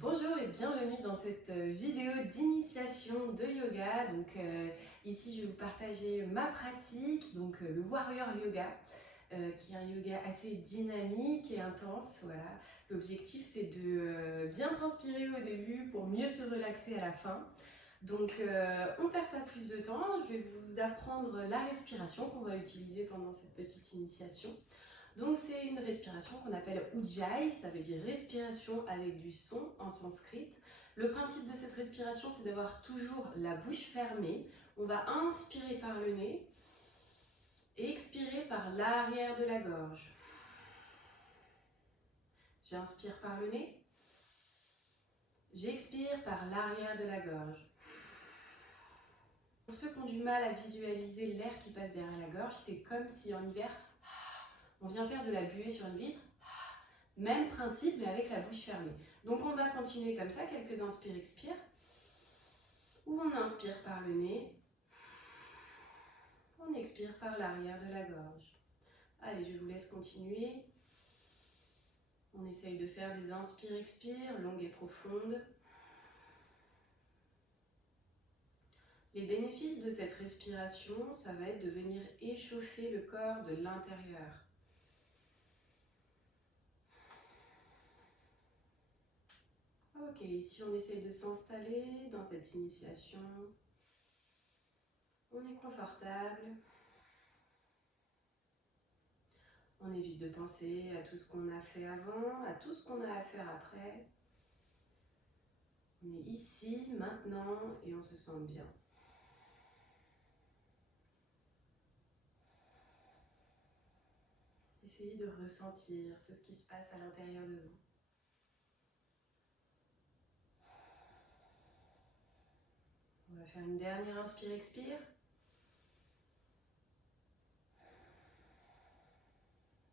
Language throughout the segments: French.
Bonjour et bienvenue dans cette vidéo d'initiation de yoga. Ici je vais vous partager ma pratique, le Warrior Yoga, qui est un yoga assez dynamique et intense. Voilà. L'objectif c'est de bien transpirer au début pour mieux se relaxer à la fin. On ne perd pas plus de temps, je vais vous apprendre la respiration qu'on va utiliser pendant cette petite initiation. Donc c'est une respiration qu'on appelle Ujjayi, ça veut dire respiration avec du son en sanskrit. Le principe de cette respiration, c'est d'avoir toujours la bouche fermée. On va inspirer par le nez et expirer par l'arrière de la gorge. J'inspire par le nez, j'expire par l'arrière de la gorge. Pour ceux qui ont du mal à visualiser l'air qui passe derrière la gorge, c'est comme si en hiver, on vient faire de la buée sur une vitre. Même principe, mais avec la bouche fermée. Donc on va continuer comme ça, quelques inspire-expire, où on inspire par le nez, on expire par l'arrière de la gorge. Allez, je vous laisse continuer. On essaye de faire des inspire-expire, longues et profondes. Les bénéfices de cette respiration, ça va être de venir échauffer le corps de l'intérieur. Ok, ici on essaye de s'installer dans cette initiation. On est confortable. On évite de penser à tout ce qu'on a fait avant, à tout ce qu'on a à faire après. On est ici, maintenant, et on se sent bien. Essayez de ressentir tout ce qui se passe à l'intérieur de vous. On va faire une dernière inspire-expire.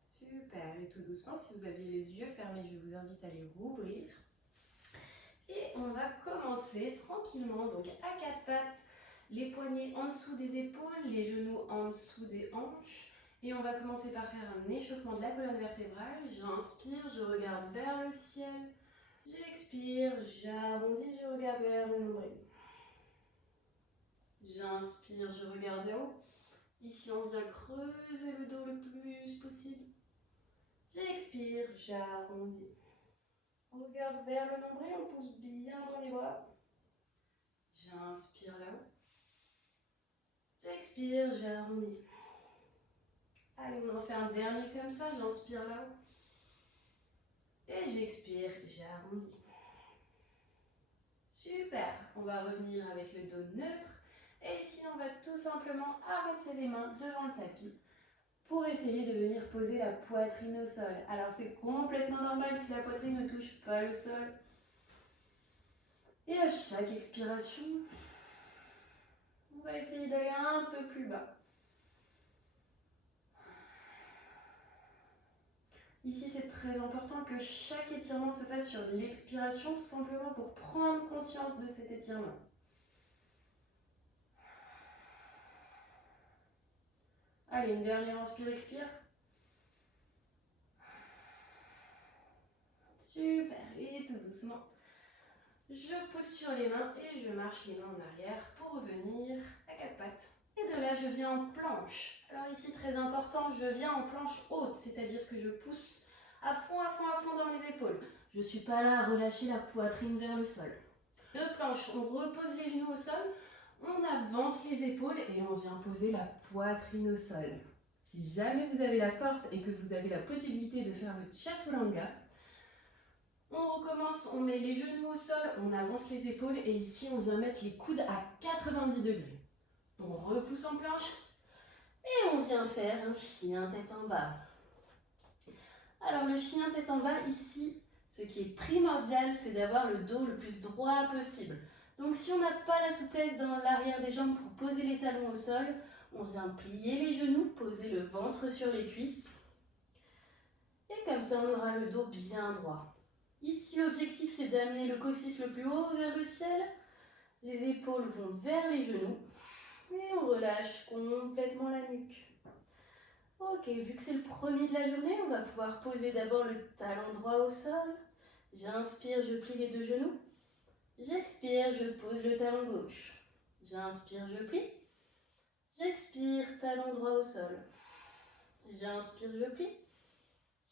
Super, et tout doucement, si vous aviez les yeux fermés, je vous invite à les rouvrir. Et on va commencer tranquillement, donc à quatre pattes, les poignets en dessous des épaules, les genoux en dessous des hanches. Et on va commencer par faire un échauffement de la colonne vertébrale. J'inspire, je regarde vers le ciel. J'expire, j'arrondis, je regarde vers le nombril. J'inspire, je regarde là-haut. Ici, on vient creuser le dos le plus possible. J'expire, j'arrondis. On regarde vers le nombril, on pousse bien dans les bras. J'inspire là-haut. J'expire, j'arrondis. Allez, on en fait un dernier comme ça. J'inspire là-haut. Et j'expire, j'arrondis. Super. On va revenir avec le dos neutre. Et ici, on va tout simplement avancer les mains devant le tapis pour essayer de venir poser la poitrine au sol. Alors, c'est complètement normal si la poitrine ne touche pas le sol. Et à chaque expiration, on va essayer d'aller un peu plus bas. Ici, c'est très important que chaque étirement se fasse sur l'expiration, tout simplement pour prendre conscience de cet étirement. Allez, une dernière inspire-expire. Super, et tout doucement, je pousse sur les mains et je marche les mains en arrière pour revenir à quatre pattes. Et de là, je viens en planche. Alors ici, très important, je viens en planche haute, c'est-à-dire que je pousse à fond dans les épaules. Je ne suis pas là à relâcher la poitrine vers le sol. Deux planches, on repose les genoux au sol, on avance les épaules et on vient poser la poitrine au sol. Si jamais vous avez la force et que vous avez la possibilité de faire le Chaturanga, on recommence, on met les genoux au sol, on avance les épaules et ici on vient mettre les coudes à 90 degrés. On repousse en planche et on vient faire un chien tête en bas. Alors le chien tête en bas ici, ce qui est primordial, c'est d'avoir le dos le plus droit possible. Donc si on n'a pas la souplesse dans l'arrière des jambes pour poser les talons au sol, on vient plier les genoux, poser le ventre sur les cuisses. Et comme ça, on aura le dos bien droit. Ici, l'objectif, c'est d'amener le coccyx le plus haut vers le ciel. Les épaules vont vers les genoux. Et on relâche complètement la nuque. Ok, vu que c'est le premier de la journée, on va pouvoir poser d'abord le talon droit au sol. J'inspire, je plie les deux genoux. J'expire, je pose le talon gauche. J'inspire, je plie. J'expire, talon droit au sol. J'inspire, je plie.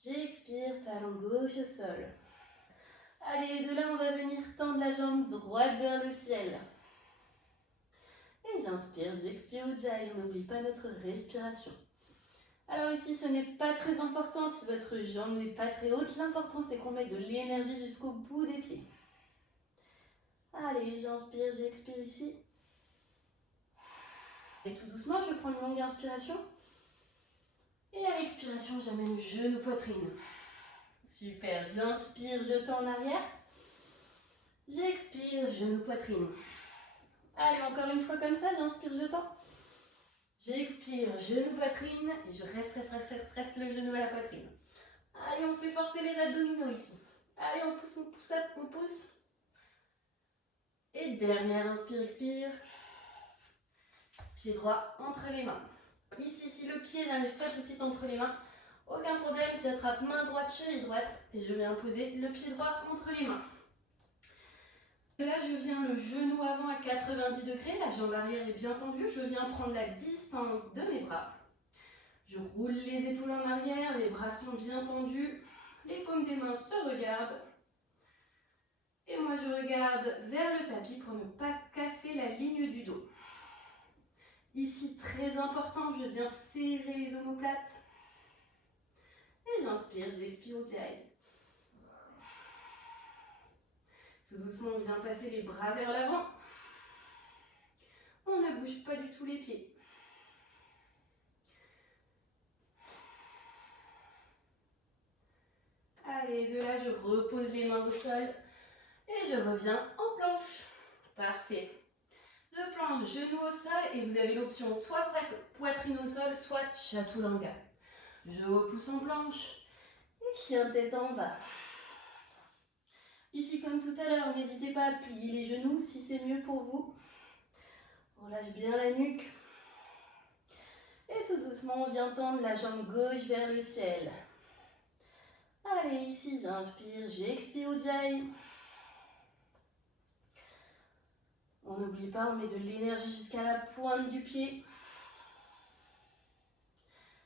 J'expire, talon gauche au sol. Allez, de là, on va venir tendre la jambe droite vers le ciel. Et j'inspire, j'expire Ujjayi. On n'oublie pas notre respiration. Alors ici, ce n'est pas très important si votre jambe n'est pas très haute. L'important, c'est qu'on mette de l'énergie jusqu'au bout des pieds. Allez, j'inspire, j'expire ici. Et tout doucement, je prends une longue inspiration. Et à l'expiration, j'amène genou, poitrine. Super, j'inspire, je tends en arrière. J'expire, genou, poitrine. Allez, encore une fois comme ça, j'inspire, je tends. J'expire, genou, poitrine. Et je reste le genou à la poitrine. Allez, on fait forcer les abdominaux ici. Allez, on pousse, on pousse. Et dernière, inspire, expire. Pied droit entre les mains. Ici, si le pied n'arrive pas tout de suite entre les mains, aucun problème, j'attrape main droite, cheville droite et je viens poser le pied droit entre les mains. Et là, je viens le genou avant à 90 degrés, la jambe arrière est bien tendue, je viens prendre la distance de mes bras. Je roule les épaules en arrière, les bras sont bien tendus, les paumes des mains se regardent. Et moi, je regarde vers le tapis pour ne pas casser la ligne du dos. Ici, très important, je viens serrer les omoplates. Et j'inspire, j'expire Ujjayi. Tout doucement, on vient passer les bras vers l'avant. On ne bouge pas du tout les pieds. Allez, de là, je repose les mains au sol. Et je reviens en planche. Parfait. De planche, genou au sol. Et vous avez l'option soit poitrine au sol, soit Chaturanga. Je repousse en planche. Et chien tête en bas. Ici, comme tout à l'heure, n'hésitez pas à plier les genoux si c'est mieux pour vous. On lâche bien la nuque. Et tout doucement, on vient tendre la jambe gauche vers le ciel. Allez, ici, j'inspire, j'expire Ujjayi. On n'oublie pas, on met de l'énergie jusqu'à la pointe du pied.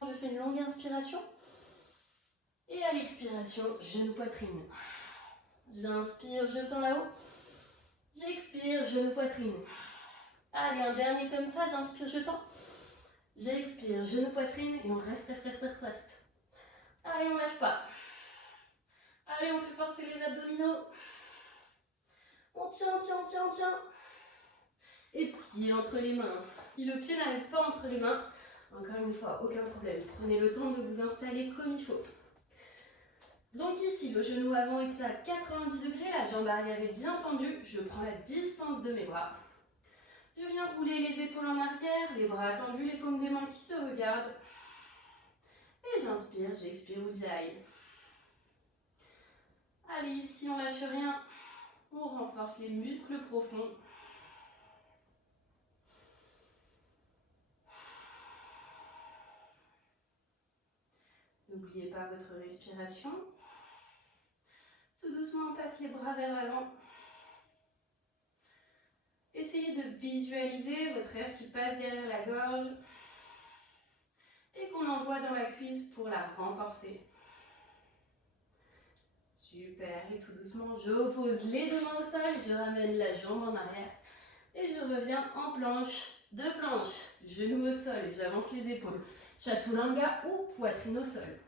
Je fais une longue inspiration. Et à l'expiration, genou poitrine. J'inspire, je tends là-haut. J'expire, genou poitrine. Allez, un dernier comme ça, j'inspire, je tends. J'expire, genou poitrine et on reste. Allez, on lâche pas. Allez, on fait forcer les abdominaux. On tient. Et pied entre les mains. Si le pied n'arrive pas entre les mains, encore une fois, aucun problème. Prenez le temps de vous installer comme il faut. Donc ici, le genou avant est à 90 degrés, la jambe arrière est bien tendue. Je prends la distance de mes bras. Je viens rouler les épaules en arrière, les bras tendus, les paumes des mains qui se regardent. Et j'inspire, j'expire Ujjayi. Allez, ici on lâche rien. On renforce les muscles profonds. N'oubliez pas votre respiration. Tout doucement, on passe les bras vers l'avant. Essayez de visualiser votre air qui passe derrière la gorge et qu'on envoie dans la cuisse pour la renforcer. Super, et tout doucement, je pose les deux mains au sol, je ramène la jambe en arrière et je reviens en planche. Deux planches, genoux au sol, j'avance les épaules. Chaturanga ou poitrine au sol.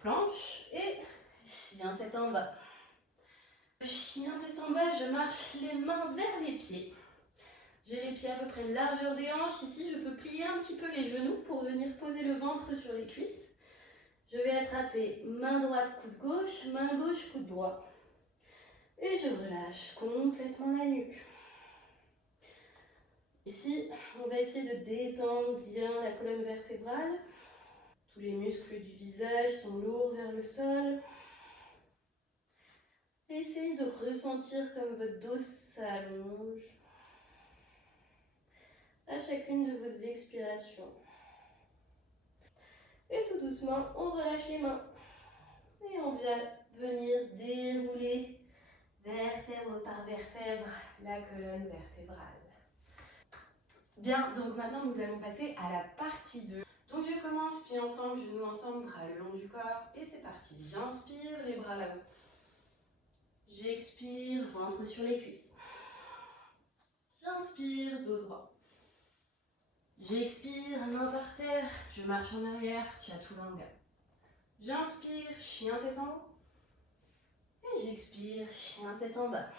Planche et chien tête en bas. Chien tête en bas, je marche les mains vers les pieds. J'ai les pieds à peu près largeur des hanches. Ici, je peux plier un petit peu les genoux pour venir poser le ventre sur les cuisses. Je vais attraper main droite, coude gauche, main gauche, coude droit. Et je relâche complètement la nuque. Ici, on va essayer de détendre bien la colonne vertébrale. Tous les muscles du visage sont lourds vers le sol. Et essayez de ressentir comme votre dos s'allonge à chacune de vos expirations. Et tout doucement, on relâche les mains. Et on vient venir Bien, donc maintenant nous allons passer à la partie 2. Donc je commence, pieds ensemble, genoux ensemble, bras le long du corps, et c'est parti. J'inspire, les bras là-haut. J'expire, ventre sur les cuisses. J'inspire, dos droit. J'expire, main par terre, je marche en arrière, chaturanga. J'inspire, chien tête en haut. Et j'expire, chien tête en bas.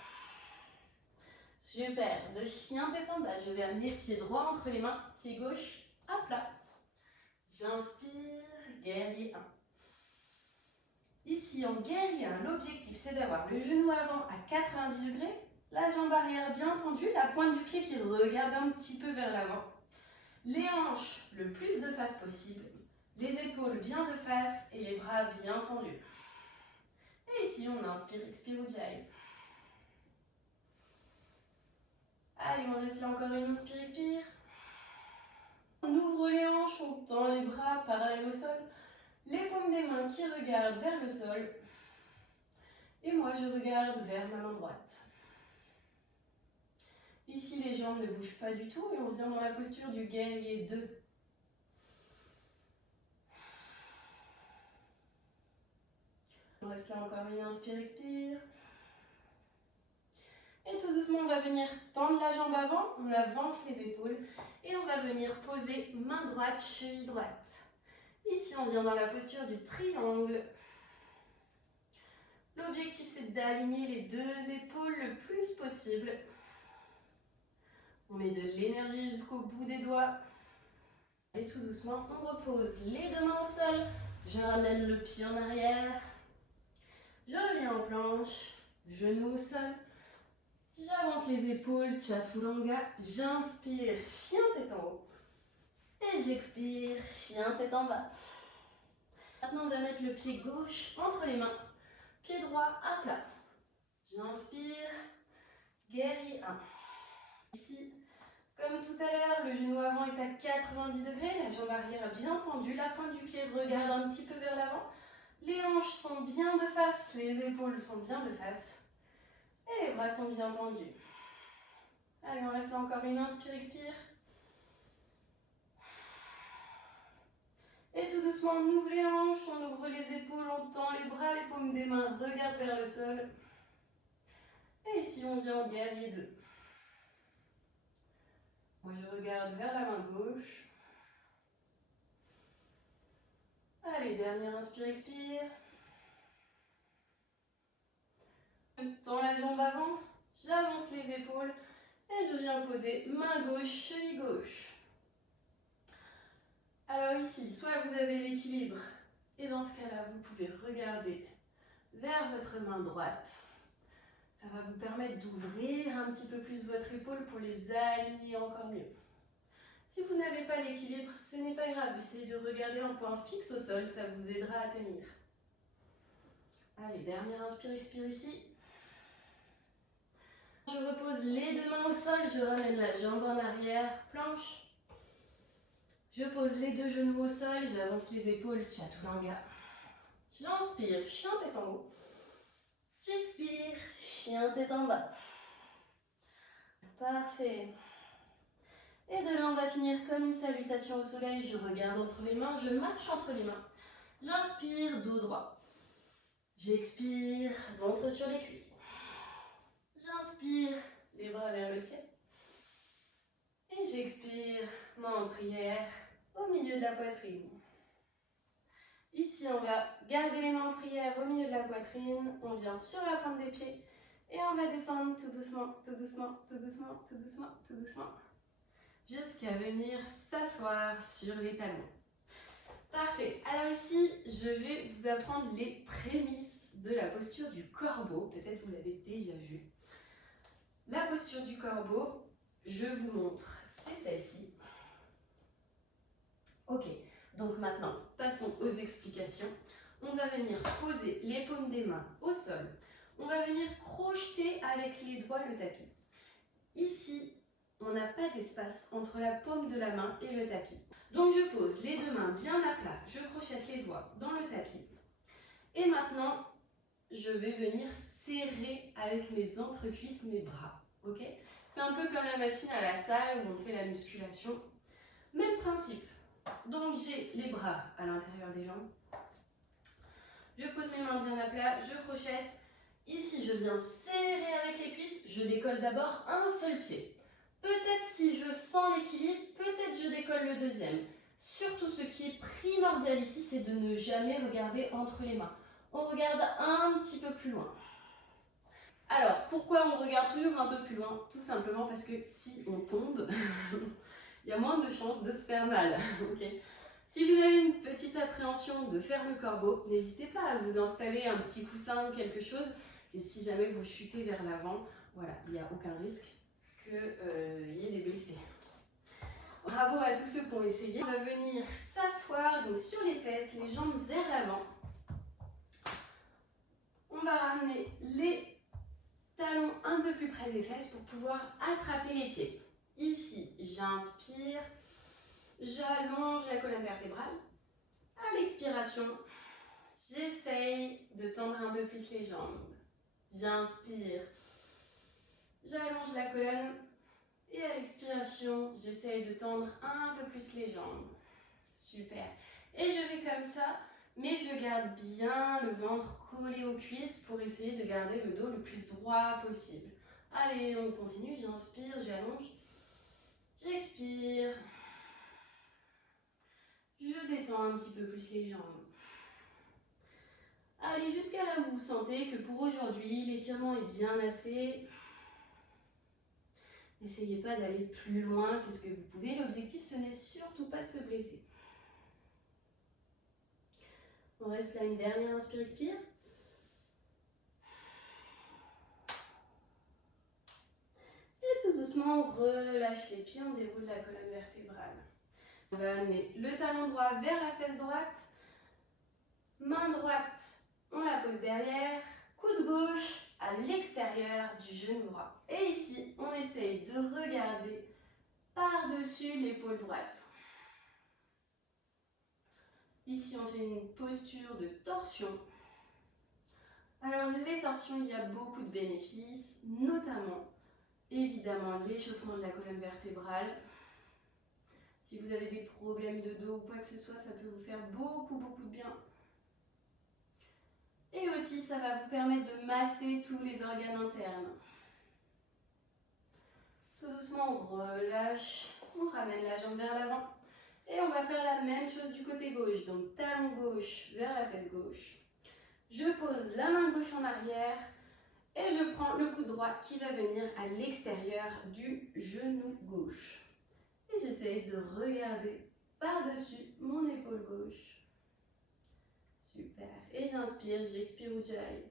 Super, de chien tête en bas, je vais amener pied droit entre les mains, pied gauche à plat. J'inspire, guerrier 1. Ici en guerrier 1, l'objectif c'est d'avoir le genou avant à 90 degrés, la jambe arrière bien tendue, la pointe du pied qui regarde un petit peu vers l'avant. Les hanches le plus de face possible, les épaules bien de face et les bras bien tendus. Et ici on inspire, expire Ujjayi. Allez, on reste là encore une inspire, expire. On ouvre les hanches, on tend les bras parallèles au sol. Les paumes des mains qui regardent vers le sol. Et moi, je regarde vers ma main droite. Ici, les jambes ne bougent pas du tout et on vient dans la posture du guerrier 2. On reste là encore une inspire, expire. Et tout doucement, on va venir tendre la jambe avant, on avance les épaules et on va venir poser main droite, cheville droite. Ici, on vient dans la posture du triangle. L'objectif, c'est d'aligner les deux épaules le plus possible. On met de l'énergie jusqu'au bout des doigts. Et tout doucement, on repose les deux mains au sol. Je ramène le pied en arrière. Je reviens en planche, genou au sol. J'avance les épaules, chaturanga. J'inspire, chien tête en haut. Et j'expire, chien tête en bas. Maintenant, on va mettre le pied gauche entre les mains. Pied droit à plat. J'inspire, guerrier 1. Ici, comme tout à l'heure, le genou avant est à 90 degrés, la jambe arrière bien tendue, la pointe du pied regarde un petit peu vers l'avant. Les hanches sont bien de face, les épaules sont bien de face. Et les bras sont bien tendus. Allez, on reste là encore une inspire, expire. Et tout doucement, on ouvre les hanches, on ouvre les épaules, on tend les bras, les paumes des mains regardent vers le sol. Et ici, on vient en guerrier 2. Moi, je regarde vers la main gauche. Allez, dernière inspire, expire. Je tends la jambe avant, j'avance les épaules et je viens poser main gauche, cheville gauche. Alors ici, soit vous avez l'équilibre et dans ce cas-là, vous pouvez regarder vers votre main droite. Ça va vous permettre d'ouvrir un petit peu plus votre épaule pour les aligner encore mieux. Si vous n'avez pas l'équilibre, ce n'est pas grave. Essayez de regarder un point fixe au sol, ça vous aidera à tenir. Allez, dernière inspire, expire ici. Je repose les deux mains au sol, je ramène la jambe en arrière, planche. Je pose les deux genoux au sol, j'avance les épaules, chaturanga. J'inspire, chien tête en haut. J'expire, chien tête en bas. Parfait. Et de là, on va finir comme une salutation au soleil. Je regarde entre les mains, je marche entre les mains. J'inspire, dos droit. J'expire, ventre sur les cuisses. J'inspire, les bras vers le ciel. Et j'expire, main en prière, au milieu de la poitrine. Ici, on va garder les mains en prière au milieu de la poitrine. On vient sur la pointe des pieds. Et on va descendre tout doucement, tout doucement, tout doucement, tout doucement, tout doucement. Jusqu'à venir s'asseoir sur les talons. Parfait. Alors ici, je vais vous apprendre les prémices de la posture du corbeau. Peut-être vous l'avez déjà vu. La posture du corbeau, je vous montre, c'est celle-ci. Ok, donc maintenant, passons aux explications. On va venir poser les paumes des mains au sol. On va venir crocheter avec les doigts le tapis. Ici, on n'a pas d'espace entre la paume de la main et le tapis. Donc je pose les deux mains bien à plat, je crochette les doigts dans le tapis. Et maintenant, je vais venir serrer avec mes entrecuisses mes bras. ok? C'est un peu comme la machine à la salle où on fait la musculation. Même principe. Donc j'ai les bras à l'intérieur des jambes. Je pose mes mains bien à plat, je crochette. Ici, je viens serrer avec les cuisses. Je décolle d'abord un seul pied. Peut-être si je sens l'équilibre, peut-être je décolle le deuxième. Surtout ce qui est primordial ici, c'est de ne jamais regarder entre les mains. On regarde un petit peu plus loin. Alors, pourquoi on regarde toujours un peu plus loin? Tout simplement parce que si on tombe, il y a moins de chances de se faire mal. Okay. Si vous avez une petite appréhension de faire le corbeau, n'hésitez pas à vous installer un petit coussin ou quelque chose. Et si jamais vous chutez vers l'avant, voilà, il n'y a aucun risque qu'il y ait des blessés. Bravo à tous ceux qui ont essayé. On va venir s'asseoir donc sur les fesses, les jambes vers l'avant. On va ramener les talons un peu plus près des fesses pour pouvoir attraper les pieds. Ici, j'inspire, j'allonge la colonne vertébrale. À l'expiration, j'essaye de tendre un peu plus les jambes. J'inspire, j'allonge la colonne et à l'expiration, j'essaye de tendre un peu plus les jambes. Super. Et je vais comme ça, mais je garde bien le ventre collé aux cuisses pour essayer de garder le dos le plus droit possible. Allez, on continue. J'inspire, j'allonge, j'expire. Je détends un petit peu plus les jambes. Allez, jusqu'à là où vous sentez que pour aujourd'hui, l'étirement est bien assez. N'essayez pas d'aller plus loin que ce que vous pouvez. L'objectif, ce n'est surtout pas de se blesser. On reste là une dernière inspire-expire. Et tout doucement, on relâche les pieds, on déroule la colonne vertébrale. On va amener le talon droit vers la fesse droite. Main droite, on la pose derrière. Coude gauche à l'extérieur du genou droit. Et ici, on essaye de regarder par-dessus l'épaule droite. Ici, on fait une posture de torsion. Alors, les torsions, il y a beaucoup de bénéfices, notamment, évidemment, l'échauffement de la colonne vertébrale. Si vous avez des problèmes de dos ou quoi que ce soit, ça peut vous faire beaucoup de bien. Et aussi, ça va vous permettre de masser tous les organes internes. Tout doucement, on relâche, on ramène la jambe vers l'avant. Et on va faire la même chose du côté gauche. Donc, talon gauche vers la fesse gauche. Je pose la main gauche en arrière et je prends le coude droit qui va venir à l'extérieur du genou gauche. Et j'essaye de regarder par-dessus mon épaule gauche. Super. Et j'inspire, j'expire Ujjayi.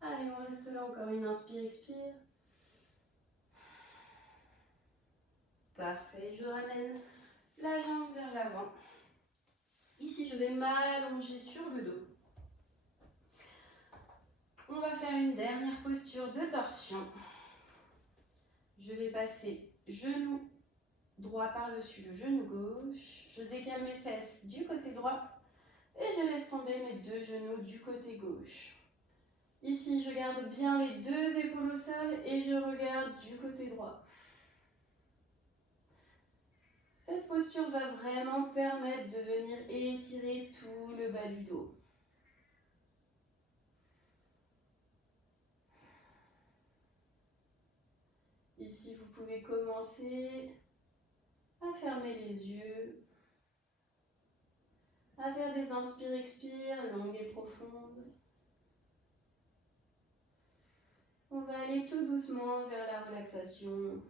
Allez, on reste là encore une inspire, expire. Parfait, je ramène la jambe vers l'avant. Ici, je vais m'allonger sur le dos. On va faire une dernière posture de torsion. Je vais passer genou droit par-dessus le genou gauche. Je décale mes fesses du côté droit et je laisse tomber mes deux genoux du côté gauche. Ici, je garde bien les deux épaules au sol et je regarde du côté droit. Cette posture va vraiment permettre de venir étirer tout le bas du dos. Ici, vous pouvez commencer à fermer les yeux, à faire des inspires-expires longues et profondes. On va aller tout doucement vers la relaxation.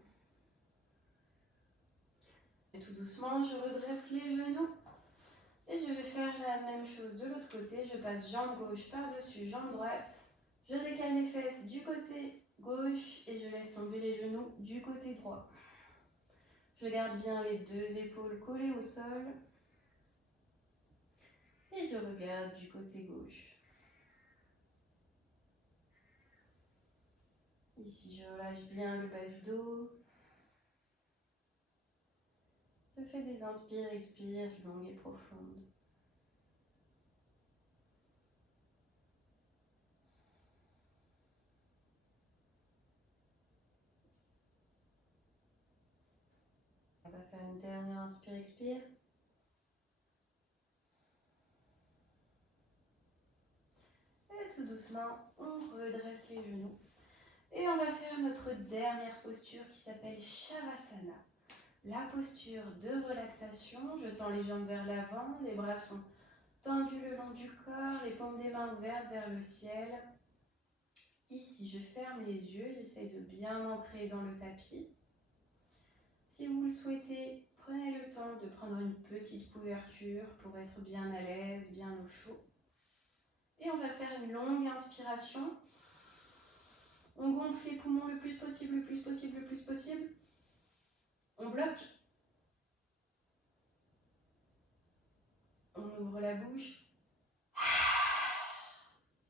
Et tout doucement, je redresse les genoux. Et je vais faire la même chose de l'autre côté. Je passe jambe gauche par-dessus jambe droite. Je décale les fesses du côté gauche et je laisse tomber les genoux du côté droit. Je garde bien les deux épaules collées au sol. Et je regarde du côté gauche. Ici, je relâche bien le bas du dos. Je fais des inspires, expires longues et profondes. faire une dernière inspire-expire. Et tout doucement, on redresse les genoux. Et on va faire notre dernière posture qui s'appelle Shavasana. La posture de relaxation. Je tends les jambes vers l'avant, les bras sont tendus le long du corps, les paumes des mains ouvertes vers le ciel. Ici, je ferme les yeux, j'essaie de bien ancrer dans le tapis. Si vous le souhaitez, prenez le temps de prendre une petite couverture pour être bien à l'aise, bien au chaud. Et on va faire une longue inspiration. On gonfle les poumons le plus possible, le plus possible, le plus possible. On bloque. On ouvre la bouche.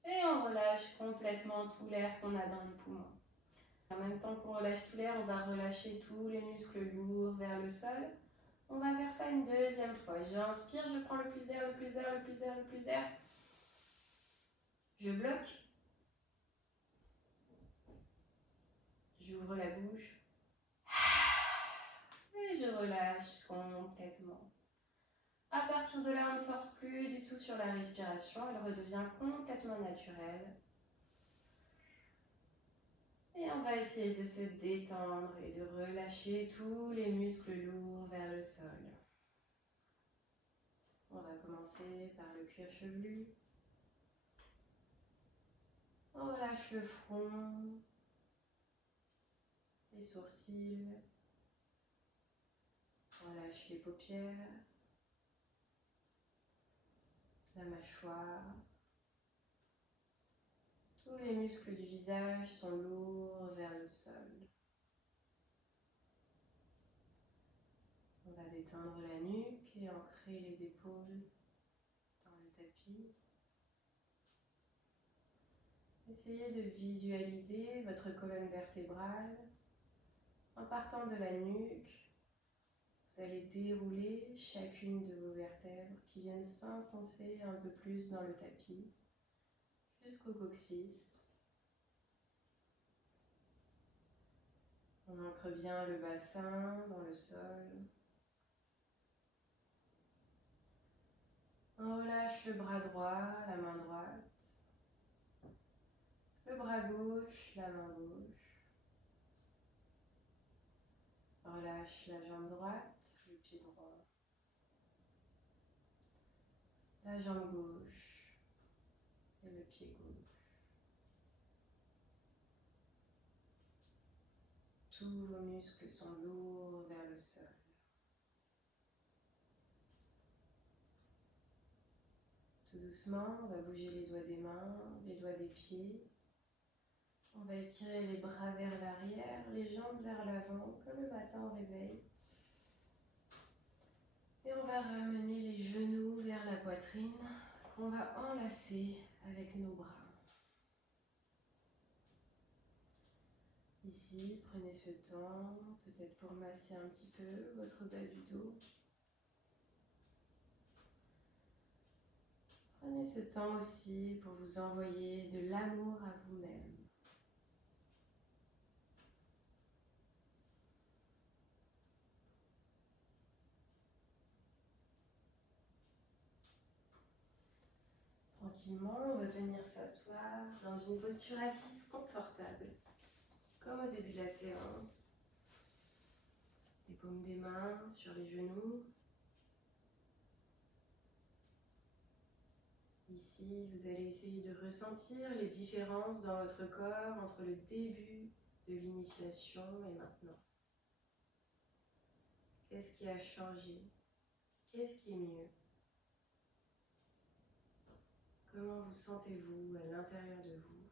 Et on relâche complètement tout l'air qu'on a dans les poumons. En même temps qu'on relâche tout l'air, on va relâcher tous les muscles lourds vers le sol. On va faire ça une deuxième fois. J'inspire, je prends le plus d'air, le plus d'air, le plus d'air, le plus d'air. Je bloque. J'ouvre la bouche. Et je relâche complètement. À partir de là, on ne force plus du tout sur la respiration. Elle redevient complètement naturelle. Et on va essayer de se détendre et de relâcher tous les muscles lourds vers le sol. On va commencer par le cuir chevelu. On relâche le front, les sourcils, on relâche les paupières, la mâchoire. Tous les muscles du visage sont lourds vers le sol. On va détendre la nuque et ancrer les épaules dans le tapis. Essayez de visualiser votre colonne vertébrale. En partant de la nuque, vous allez dérouler chacune de vos vertèbres qui viennent s'enfoncer un peu plus dans le tapis jusqu'au coccyx. On ancre bien le bassin dans le sol. On relâche le bras droit, la main droite. Le bras gauche, la main gauche. Relâche la jambe droite, le pied droit. La jambe gauche et le pied gauche. Tous vos muscles sont lourds vers le sol. Tout doucement, on va bouger les doigts des mains, les doigts des pieds. On va étirer les bras vers l'arrière, les jambes vers l'avant, comme le matin au réveil. Et on va ramener les genoux vers la poitrine, qu'on va enlacer avec nos bras. Ici, prenez ce temps, peut-être pour masser un petit peu votre bas du dos. Prenez ce temps aussi pour vous envoyer de l'amour à vous-même. Tranquillement, on va venir s'asseoir dans une posture assise confortable, comme au début de la séance. Les paumes des mains sur les genoux. Ici, vous allez essayer de ressentir les différences dans votre corps entre le début de l'initiation et maintenant. Qu'est-ce qui a changé? Qu'est-ce qui est mieux? Comment vous sentez-vous à l'intérieur de vous?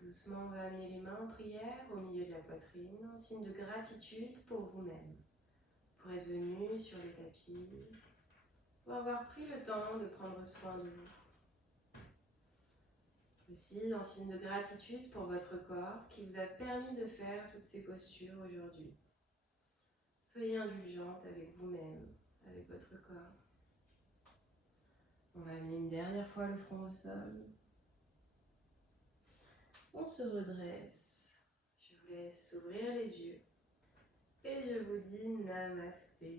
Doucement, on va amener les mains en prière au milieu de la poitrine, en signe de gratitude pour vous-même, pour être venu sur le tapis, pour avoir pris le temps de prendre soin de vous. Aussi, en signe de gratitude pour votre corps qui vous a permis de faire toutes ces postures aujourd'hui. Soyez indulgente avec vous-même, avec votre corps. On va amener une dernière fois le front au sol. On se redresse. Je vous laisse ouvrir les yeux et je vous dis namasté.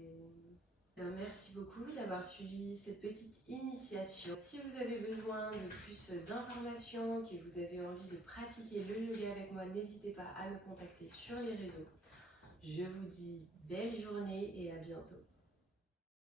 Merci beaucoup d'avoir suivi cette petite initiation. Si vous avez besoin de plus d'informations, que vous avez envie de pratiquer le yoga avec moi, n'hésitez pas à me contacter sur les réseaux. Je vous dis belle journée et à bientôt.